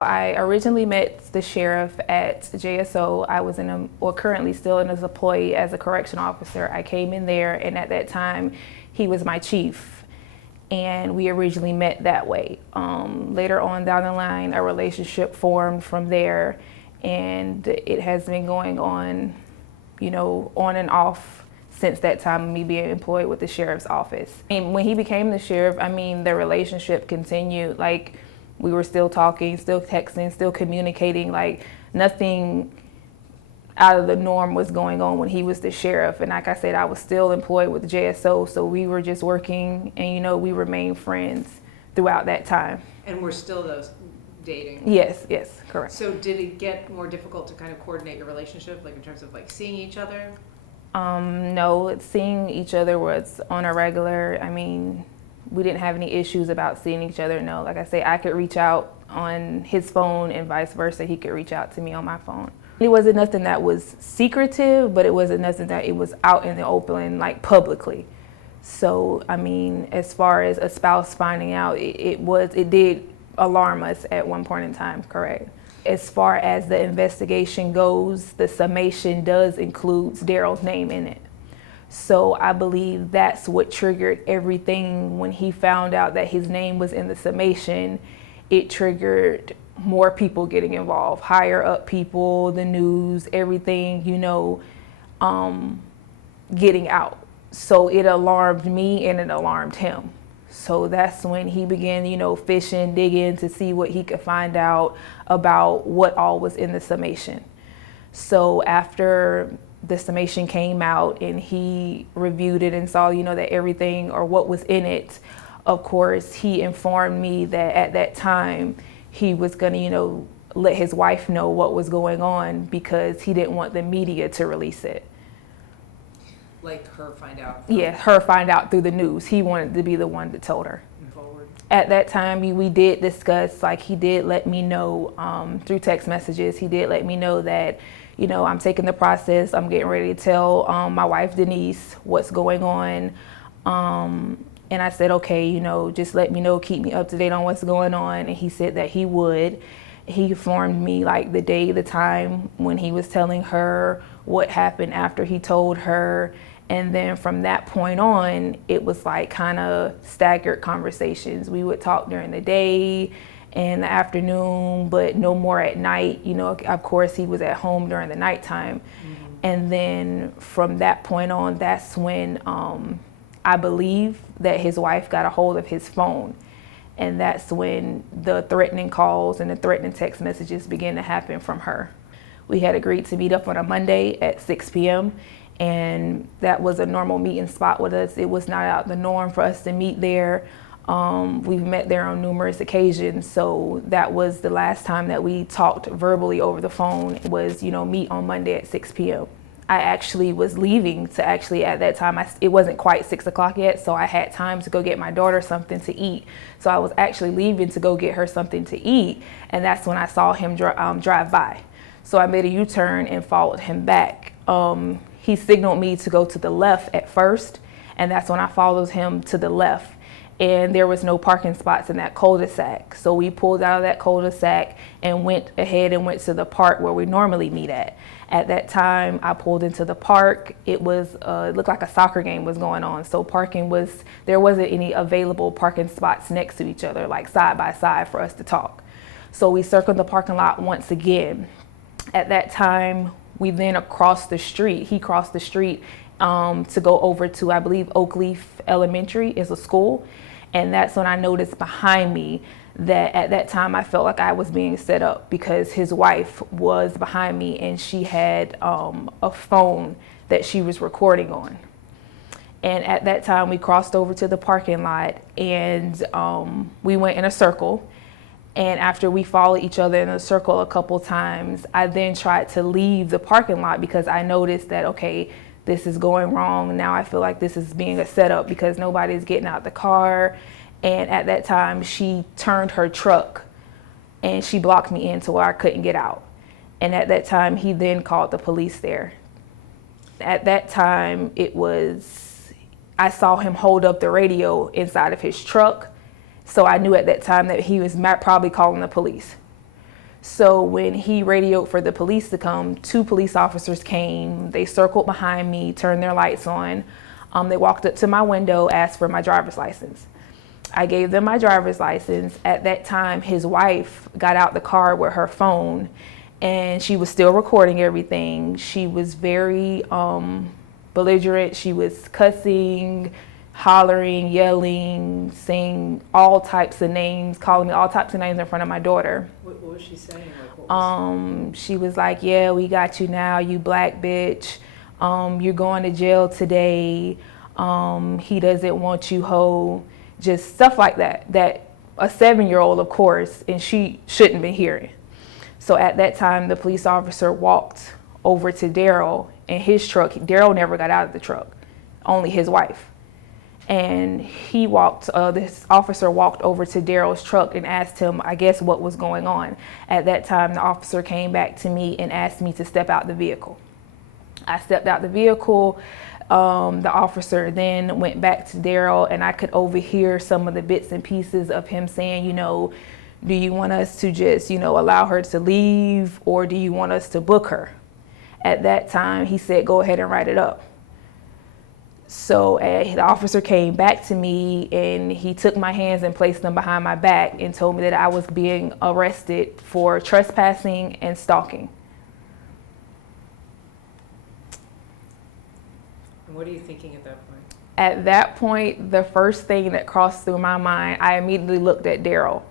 I originally met the sheriff at JSO. I was currently still in as an employee as a correction officer. I came in there, and at that time, he was my chief, and we originally met that way. Later on down the line, a relationship formed from there, and it has been going on, on and off since that time of me being employed with the sheriff's office. And when he became the sheriff, the relationship continued. We were still talking, still texting, still communicating. Nothing out of the norm was going on when he was the sheriff. And like I said, I was still employed with the JSO, so we were just working, and we remained friends throughout that time. And we're still dating? Yes, correct. So did it get more difficult to kind of coordinate your relationship, in terms of seeing each other? No, seeing each other was on a regular. We didn't have any issues about seeing each other, no. Like I say, I could reach out on his phone and vice versa. He could reach out to me on my phone. It wasn't nothing that was secretive, but it wasn't nothing that it was out in the open, publicly. So, as far as a spouse finding out, it did alarm us at one point in time, correct. As far as the investigation goes, the summation does include Darryl's name in it. So I believe that's what triggered everything. When he found out that his name was in the summation, it triggered more people getting involved, higher up people, the news, everything, getting out. So it alarmed me and it alarmed him. So that's when he began, fishing, digging to see what he could find out about what all was in the summation. So after the summation came out and he reviewed it and saw, that everything or what was in it, of course, he informed me that at that time he was going to, let his wife know what was going on because he didn't want the media to release it. Her find out? Yeah, her find out through the news. He wanted to be the one that told her. Forward. At that time, we did discuss, he did let me know through text messages, he did let me know that, I'm taking the process. I'm getting ready to tell my wife, Denise, what's going on. And I said, okay, just let me know, keep me up to date on what's going on. And he said that he would. He informed me the day, the time when he was telling her what happened after he told her. And then from that point on, it was kind of staggered conversations. We would talk during the day and the afternoon, but no more at night. Of course, he was at home during the nighttime. Mm-hmm. And then from that point on, that's when I believe that his wife got a hold of his phone. And that's when the threatening calls and the threatening text messages began to happen from her. We had agreed to meet up on a Monday at 6 p.m. And that was a normal meeting spot with us. It was not out of the norm for us to meet there. We've met there on numerous occasions. So that was the last time that we talked verbally over the phone. It was, meet on Monday at 6 p.m. I actually was leaving to at that time, it wasn't quite 6 o'clock yet, so I had time to go get my daughter something to eat. So I was actually leaving to go get her something to eat, and that's when I saw him drive by. So I made a U-turn and followed him back. He signaled me to go to the left at first, and that's when I followed him to the left. And there was no parking spots in that cul-de-sac. So we pulled out of that cul-de-sac and went ahead and went to the park where we normally meet at. At that time, I pulled into the park. It looked like a soccer game was going on. So there wasn't any available parking spots next to each other, side by side for us to talk. So we circled the parking lot once again. At that time, we then crossed the street. He crossed the street to go over to, I believe, Oakleaf Elementary is a school. And that's when I noticed behind me that at that time I felt like I was being set up because his wife was behind me and she had a phone that she was recording on. And at that time we crossed over to the parking lot and we went in a circle. And after we followed each other in a circle a couple times, I then tried to leave the parking lot because I noticed that, okay, this is going wrong. Now I feel like this is being a setup because nobody's getting out the car. And at that time, she turned her truck and she blocked me in to where I couldn't get out. And at that time, he then called the police there. At that time, I saw him hold up the radio inside of his truck. So I knew at that time that he was probably calling the police. So when he radioed for the police to come, 2 police officers came. They circled behind me, turned their lights on. They walked up to my window, asked for my driver's license. I gave them my driver's license. At that time, his wife got out the car with her phone, and she was still recording everything. She was very belligerent. She was cussing, hollering, yelling, saying all types of names, calling me all types of names in front of my daughter. What was she saying? Like, what was She was like, yeah, we got you now, you black bitch. You're going to jail today. He doesn't want you hoe. Just stuff like that a 7-year-old, of course, and she shouldn't be hearing. So at that time, the police officer walked over to Darryl in his truck. Darryl never got out of the truck, only his wife. And this officer walked over to Darryl's truck and asked him, I guess, what was going on. At that time, the officer came back to me and asked me to step out the vehicle. I stepped out the vehicle. The officer then went back to Darryl, and I could overhear some of the bits and pieces of him saying, do you want us to just, allow her to leave, or do you want us to book her? At that time, he said, go ahead and write it up. So the officer came back to me, and he took my hands and placed them behind my back and told me that I was being arrested for trespassing and stalking. And what are you thinking at that point? At that point, the first thing that crossed through my mind, I immediately looked at Darryl.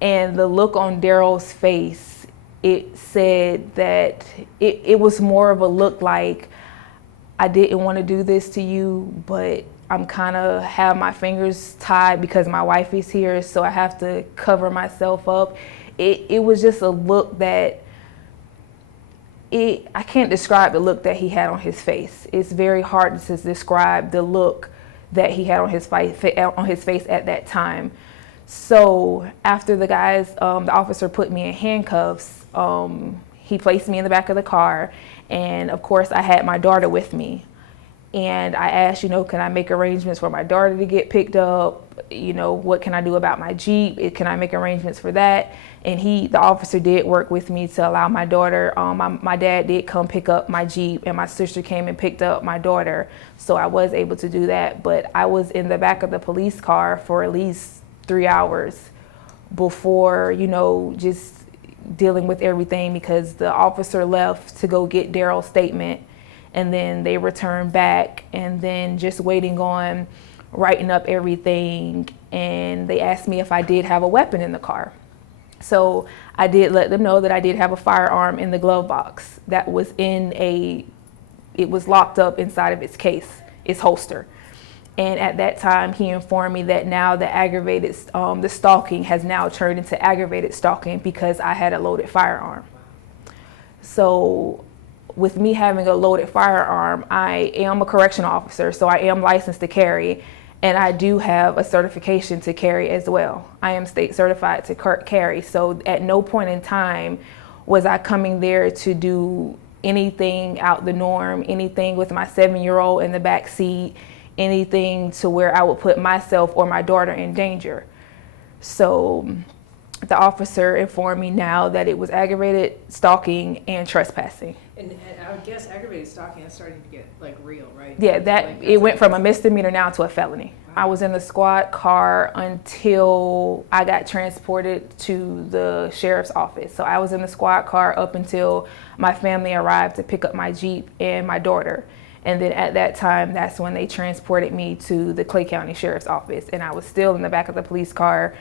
And the look on Darryl's face, it said that it was more of a look like, I didn't want to do this to you, but I'm kind of have my fingers tied because my wife is here, so I have to cover myself up. It was just a look that, I can't describe the look that he had on his face. It's very hard to describe the look that he had on his face at that time. So after the officer put me in handcuffs, he placed me in the back of the car, and of course I had my daughter with me. And I asked, can I make arrangements for my daughter to get picked up? What can I do about my Jeep? Can I make arrangements for that? And the officer did work with me to allow my daughter. My dad did come pick up my Jeep, and my sister came and picked up my daughter. So I was able to do that. But I was in the back of the police car for at least 3 hours before, just dealing with everything, because the officer left to go get Darryl's statement, and then they returned back, and then just waiting on writing up everything. And they asked me if I did have a weapon in the car. So I did let them know that I did have a firearm in the glove box that was it was locked up inside of its case, its holster. And at that time, he informed me that now the stalking has now turned into aggravated stalking because I had a loaded firearm. So with me having a loaded firearm, I am a correctional officer, so I am licensed to carry, and I do have a certification to carry as well. I am state certified to carry, so at no point in time was I coming there to do anything out the norm, anything with my 7-year-old in the back seat, anything to where I would put myself or my daughter in danger. So the officer informed me now that it was aggravated stalking and trespassing. And I would guess aggravated stalking is starting to get real, right? Yeah, it went from a misdemeanor now to a felony. Wow. I was in the squad car until I got transported to the sheriff's office. So I was in the squad car up until my family arrived to pick up my Jeep and my daughter. And then at that time, that's when they transported me to the County Sheriff's office. And I was still in the back of the police car.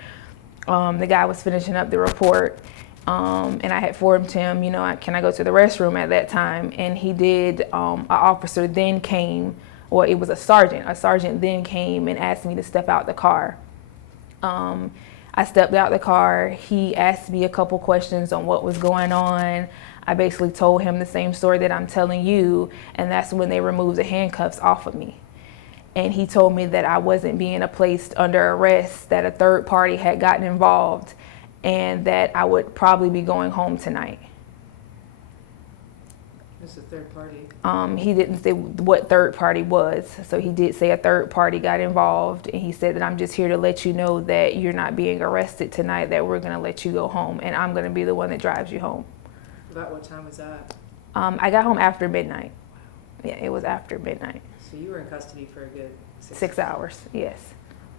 The guy was finishing up the report. And I had informed him, can I go to the restroom at that time? And he did. An officer then came, or it was a sergeant. A sergeant then came and asked me to step out the car. I stepped out the car. He asked me a couple questions on what was going on. I basically told him the same story that I'm telling you, and that's when they removed the handcuffs off of me. And he told me that I wasn't being placed under arrest, that a third party had gotten involved, and that I would probably be going home tonight. This is a third party. He didn't say what third party was, so he did say a third party got involved, and he said that I'm just here to let you know that you're not being arrested tonight, that we're gonna let you go home, and I'm gonna be the one that drives you home. About what time was that? I got home after midnight. Yeah, it was after midnight. So you were in custody for a good 6 hours, yes.